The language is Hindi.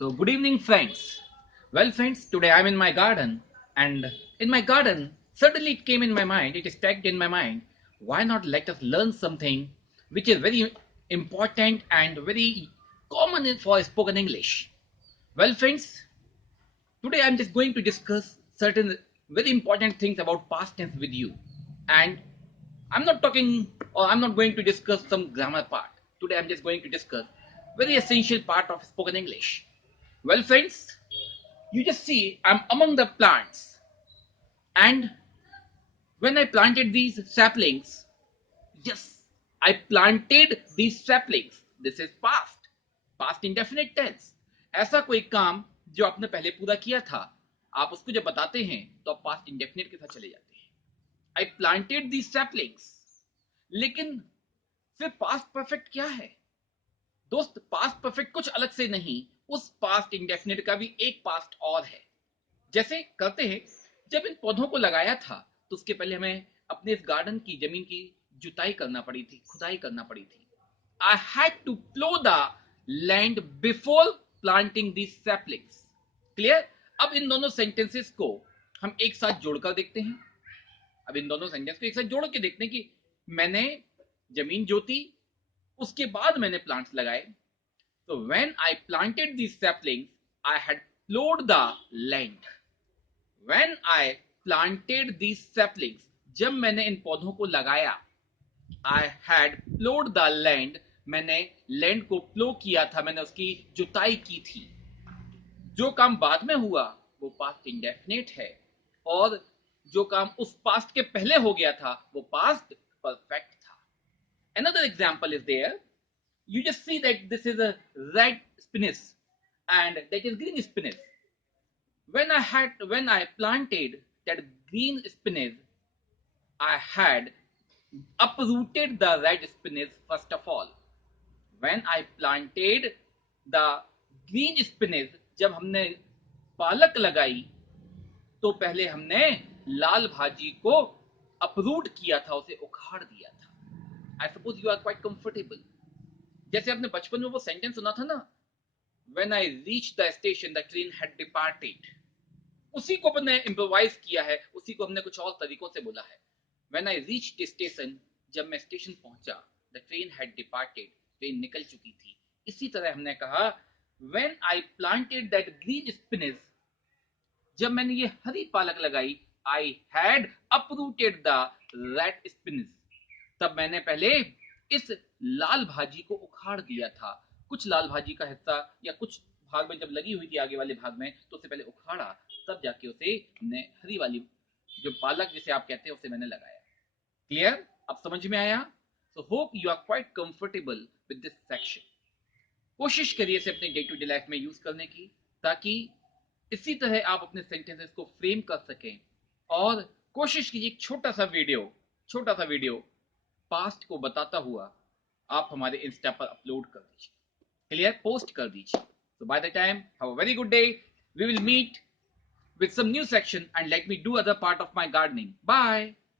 So, good evening, friends. Well, friends, today I'm in my garden, and in my garden, suddenly it came in my mind, it is tagged in my mind. Why not let us learn something which is very important and very common for spoken English? Well, friends, today I'm just going to discuss certain very important things about past tense with you. And I'm not talking or I'm not going to discuss some grammar part. Today I'm just going to discuss very essential part of spoken English. Well, friends, you just see I'm among the plants, and when I planted these saplings, yes, I planted these saplings. This is past indefinite tense. ऐसा कोई काम जो आपने पहले पूरा किया था, आप उसको जब बताते हैं तो आप पास्ट इंडेफिनिट के साथ चले जाते हैं. I planted the saplings. लेकिन फिर पास्ट परफेक्ट क्या है दोस्त? पास्ट परफेक्ट कुछ अलग से नहीं, उस पास्ट इंडेफिनिट का भी एक पास्ट और है. जैसे करते हैं, जब इन पौधों को लगाया था तो उसके पहले हमें अपने इस गार्डन की जमीन की जुताई करना पड़ी थी, खुदाई करना पड़ी थी. I had to plough the land before planting the saplings. Clear? अब इन दोनों सेंटेंसेस को हम एक साथ जोड़कर देखते हैं. अब इन दोनों सेंटेंस को एक साथ जोड़ के देखते हैं कि मैंने जमीन जोती, उसके बाद मैंने प्लांट्स लगाए. तो when I planted the saplings I had प्लोड the land. When I planted these saplings, जब मैंने इन पौधों को लगाया, I had plowed the land, मैंने लैंड को प्लो किया था, मैंने उसकी जुताई की थी. जो काम बाद में हुआ वो पास्ट इंडेफिनिट है, और जो काम उस पास्ट के पहले हो गया था वो पास्ट परफेक्ट था. Another example is there. You just see that this is a red spinach and that is green spinach. When I planted that green spinach, I had uprooted the red spinach first of all. When I planted the green spinach, जब हमने पालक लगाई तो पहले हमने लाल भाजी को अपरूट किया था, उसे उखाड़ दिया था. I suppose you are quite comfortable. जैसे आपने बचपन में वो सेंटेंस सुना था ना, When I reached the station, the train had departed. उसी को हमने इम्प्रोवाइज किया है, उसी को हमने कुछ और तरीकों से बोला है. When I reached the station, जब मैं स्टेशन पहुंचा, the train had departed, train निकल चुकी थी. इसी तरह हमने कहा when I planted that green spinach, जब मैंने ये हरी पालक लगाई, I had uprooted the red spinach, तब मैंने पहले इस लाल भाजी को उखाड़ दिया था. कुछ लाल भाजी का हिस्सा या कुछ भाग में जब लगी हुई थी आगे वाले भाग में, तो उसे पहले उखाड़ा, तब जाके उसे हमने हरी वाली जो पालक जिसे आप कहते हैं उसे मैंने लगाया. क्लियर? अब समझ में आया? So hope you are quite comfortable with this section. कोशिश करिए इसे अपने डे टू डे लाइफ में यूज करने की, ताकि इसी तरह आप अपने सेंटेंसेस को फ्रेम कर सकें. और कोशिश कीजिए छोटा सा वीडियो पास्ट को बताता हुआ आप हमारे इंस्टा पर अपलोड कर दीजिए. क्लियर? पोस्ट कर दीजिए. So by the time, have a very good day. We will meet with some new section and let me do other part of my gardening. Bye.